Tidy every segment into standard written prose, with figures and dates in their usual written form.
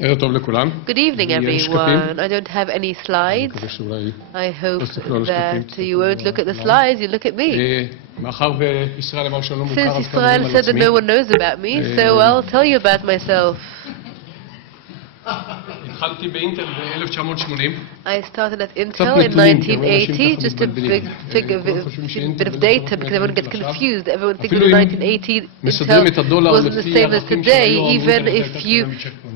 Good evening, everyone. I don't have any slides. I hope that you won't look at the slides, you look at me. Since Israel said that no one knows about me, so I'll tell you about myself. I started at Intel in 1980, just a bit of data because everyone gets confused. Everyone thinks in 1980 Intel wasn't the same as today, even if you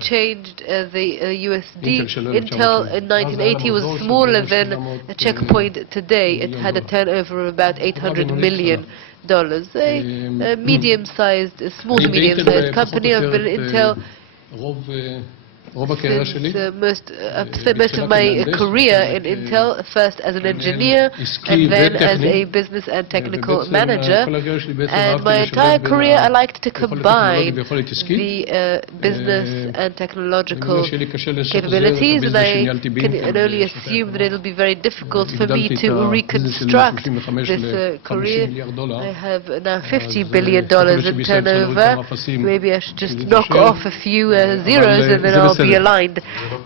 changed the USD. Intel in 1980 was smaller than a checkpoint today. It had a turnover of about $800 million. A medium-sized, small to medium-sized company. I've been at Intel spent most of my career in Intel, first as an engineer and then as a business and technical manager. And my entire career I liked to combine the business and technological capabilities, and I can only assume that it will be very difficult for me to reconstruct this career. I have now $50 billion in turnover. Maybe I should just knock off a few zeros and then I'll be aligned,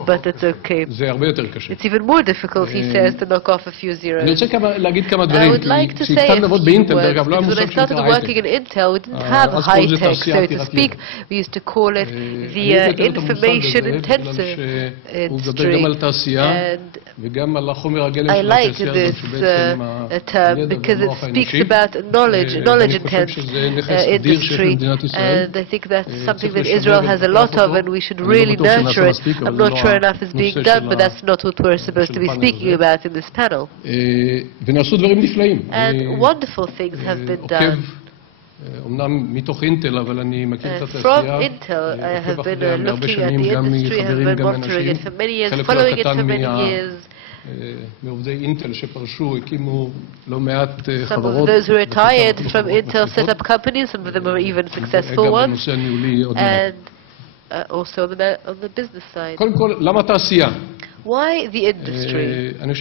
but it's okay. It's even more difficult, he says, to knock off a few zeros. I would like to say a few words, because when I started working in Intel, we didn't have high-tech, so to speak. We used to call it the information-intensive industry, and I like this term because it speaks about knowledge-intense industry, and I think that's something that Israel has a lot of, and we should really nurture it. I'm not sure enough is being done, but that's not what we're supposed to be speaking about in this panel. And wonderful things have been done. From Intel, I have been looking at the industry, I have been monitoring it for many years, following it for many years. Some of those who retired from Intel set up companies, some of them are even successful ones, and also on the business side. Why the industry? I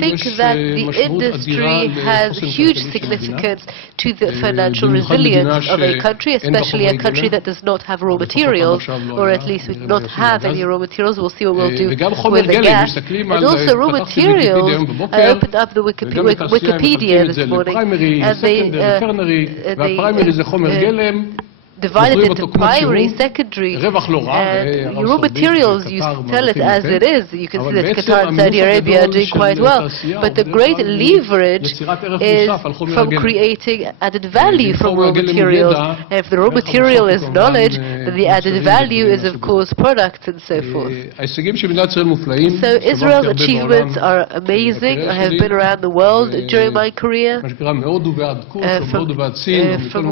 think that the industry has huge significance to the financial resilience of a country, especially a country that does not have raw materials, or at least we do not have any raw materials. We'll see what we'll do with the gas. And also raw materials. I opened up the Wikipedia this morning, and they divided into primary, secondary, and raw materials, you tell it as it is. You can see that Qatar and Saudi Arabia are doing quite well, but the great leverage is from creating added value from raw materials. And if the raw material is knowledge, then the added value is, of course, products and so forth. So Israel's achievements are amazing. I have been around the world during my career, from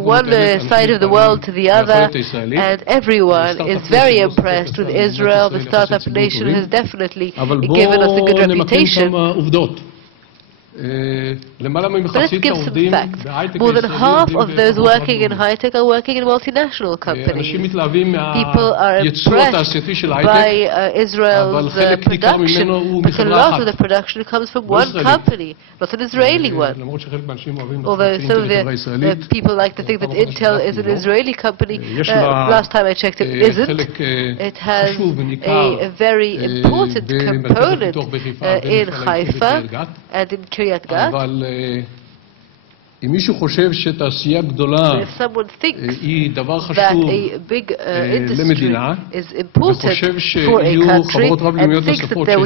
one side of the world to the other, and everyone is very impressed with Israel. The startup nation has definitely given us a good reputation. But let's give some facts. More than half of those working in high-tech are working in multinational companies. People are impressed by Israel's production, but a lot of the production comes from one company, not an Israeli one. Although some of the people like to think that Intel is an Israeli company, last time I checked it isn't. It has a very important component in Haifa and in Kiryat Gat. If someone thinks that a big industry is important for a country and thinks that there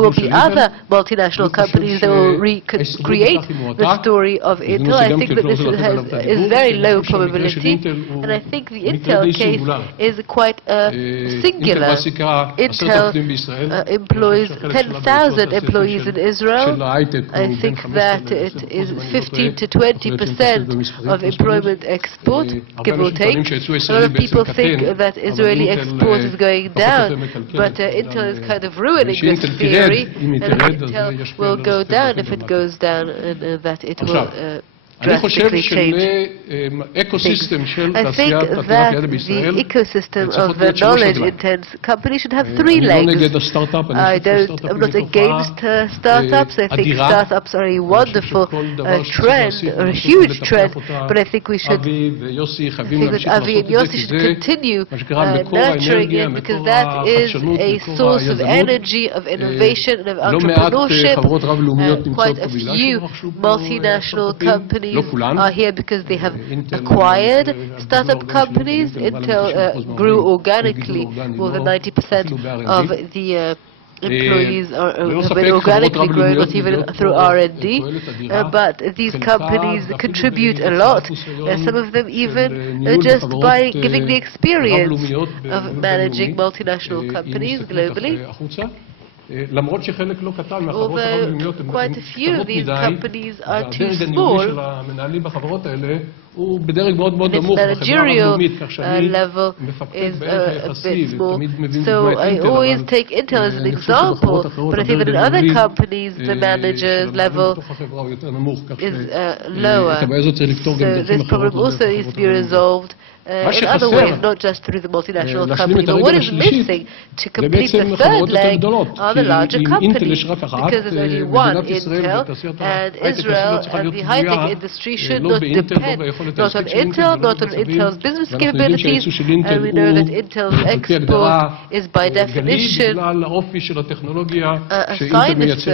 will be other multinational companies that will recreate the story of Intel, I think that this is very low probability, and I think the Intel case is quite singular. Intel employs 10,000 employees in Israel. I think that it is 15 to 20% of employment export, give or take. A lot of people think that Israeli export is going down, but Intel is kind of ruining this theory, and Intel will go down if it goes down, and that it will drastically change. I think that the ecosystem of the knowledge-intense companies should have three legs. I'm not against startups. I think startups are a wonderful trend, or a huge trend, but I think we should, I think that Avi and Yossi should continue nurturing it, because that is a source of energy, of innovation, and of entrepreneurship. Quite a few multinational companies are here because they have acquired startup companies. Intel grew organically. More than 90% of the employees have been organically grown, not even through R&D. But these companies contribute a lot. Some of them even just by giving the experience of managing multinational companies globally. Although quite a few of these companies are too small, its managerial level is a bit small. So I always take Intel as an example, but I think that in other companies the manager's level is lower. So this problem also needs to be resolved in other ways, not just through the multinational company. But what is missing to complete the third leg are the larger companies, because there's only one, Intel, and Israel and the high-tech industry should not depend not on Intel, not on Intel's business capabilities, and we know that Intel's export is by definition a sinus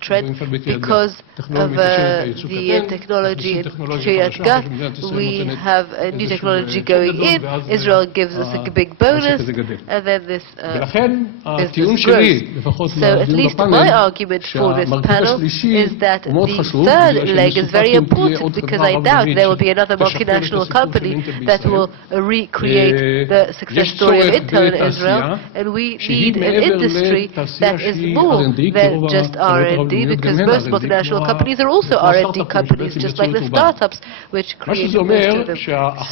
trend because of the technology in Kiryat Gat. We have a new technology going in, Israel gives us a big bonus, and then this business grows. So at least my argument for this panel is that the third leg is very important, because I doubt there will be another multinational company that will recreate the success story of Intel in Israel, and we need an industry that is more than just R&D, because most multinational companies are also R&D companies, just like the startups which create most of them.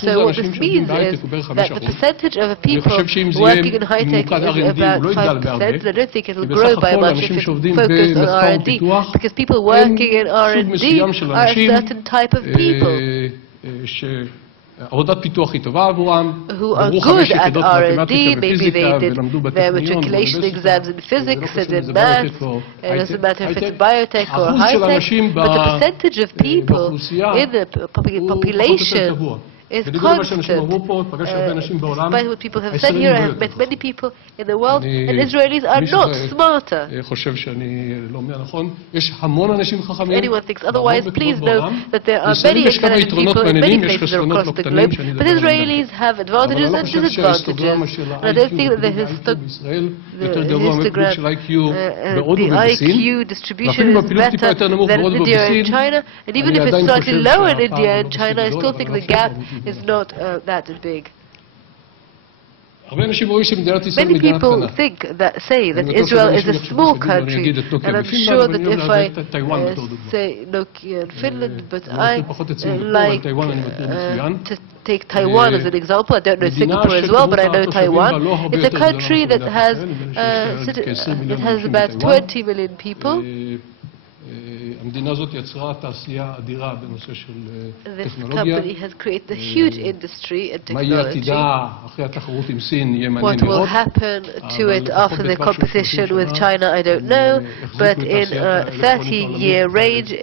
So what this means is that the percentage of people working in high-tech is about 5%. I don't think it will grow by much if it's focused on R&D, because people working in R&D are a certain type of people who are good at R&D. Maybe they did their matriculation exams in physics and in maths. It doesn't matter if it's biotech or high-tech, but the percentage of people in the population is constant. Despite what people have said here, I have met many people in the world, and Israelis are not smarter. If anyone thinks otherwise, please know that there are many intelligent people in many places across the globe, but Israelis have advantages and disadvantages. And I don't think that the IQ distribution is better than in India and China, and even if it's slightly lower in India and China, I still think the gap is not that big. Many people say that Israel is a small country, and I'm sure that if I say Nokia and Finland, but I like to take Taiwan as an example. I don't know Singapore as well, but I know Taiwan. It's a country that has about 20 million people. This company has created a huge industry and technology. What will happen to it after the competition with China, I don't know, but in a 30-year range,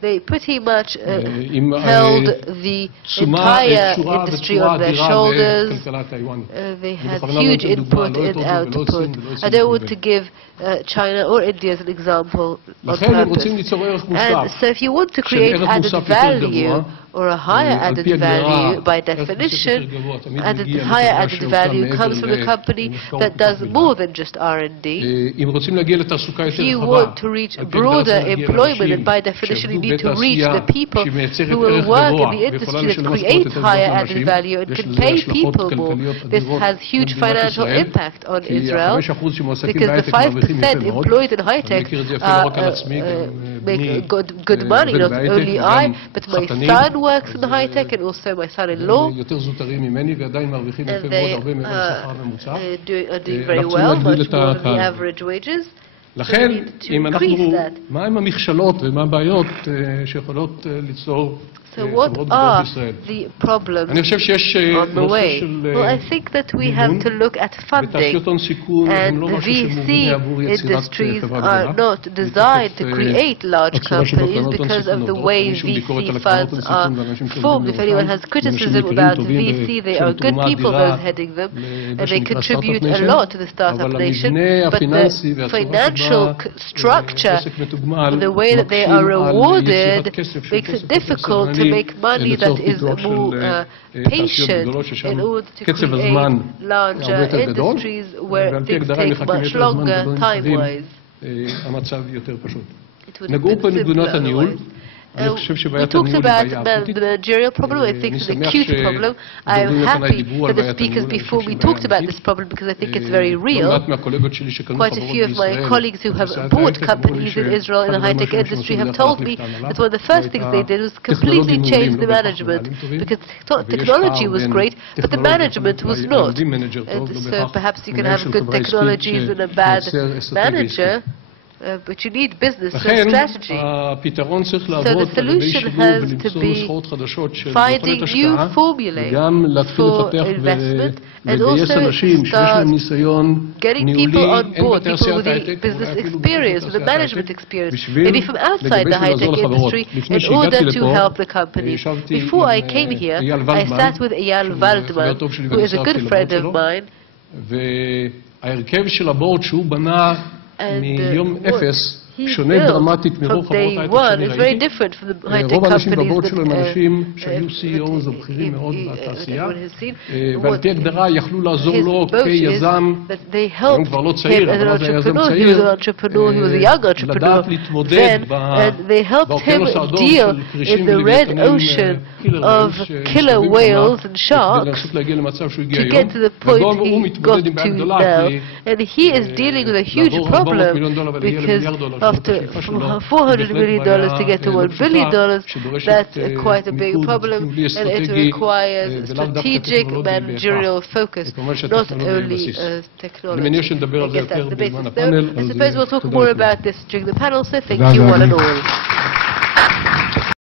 they pretty much held the entire industry on their shoulders. They had huge input and output. I don't want to give China or India as an example on purpose. And so if you want to create added value, or a higher added value by definition, higher added value comes from a company that does more than just R&D. If you want to reach broader employment, and by definition you need to reach the people who will work in the industry that create higher added value and can pay people more. This has huge financial impact on Israel, because the 5% employed in high-tech make good money. Not only I, but my son works in high-tech, and also my son-in-law, and they are doing very well, much more than the average wages. לכן, אם אנחנו, מהם המכשלות ומה הבעיות שיכולות ליצור So what are the problems on the way? Well, I think that we have to look at funding, and the VC industries are not designed to create large companies because of the way VC funds are formed. If anyone has criticism about VC, they are good people, those heading them, and they contribute a lot to the startup nation, but the financial structure, the way that they are rewarded, makes it difficult to make money that is more patient in order to create larger industries where things take much longer time-wise. It would have been simpler otherwise. We talked about the managerial problem. I think it's an acute problem. I am happy that the speakers before me talked about this problem because I think it's very real. Quite a few of my colleagues who have bought companies in Israel in the high-tech industry have told me that one of the first things they did was completely change the management, because technology was great, but the management was not. And so perhaps you can have good technologies and a bad manager, but you need business strategy. So the solution has to be finding new formulae for investment, and also start getting people on board, people with the business experience, with the management experience, maybe from outside the high-tech industry, in order to help the company. Before I came here, I sat with Eyal Waldman, who is a good friend of mine. And what he built from day one is very different from the high-tech companies that everyone has seen. What his boast is that they helped him as an entrepreneur. He was an entrepreneur, he was a young entrepreneur then, and they helped him deal in the red ocean of killer whales and sharks to get to the point he got to now. And he is dealing with a huge problem, because after $400 million to get to $1 billion, that's quite a big problem, and it requires strategic managerial focus, not only technology. I guess that's the basis. So I suppose we'll talk more about this during the panel, so thank you one and all.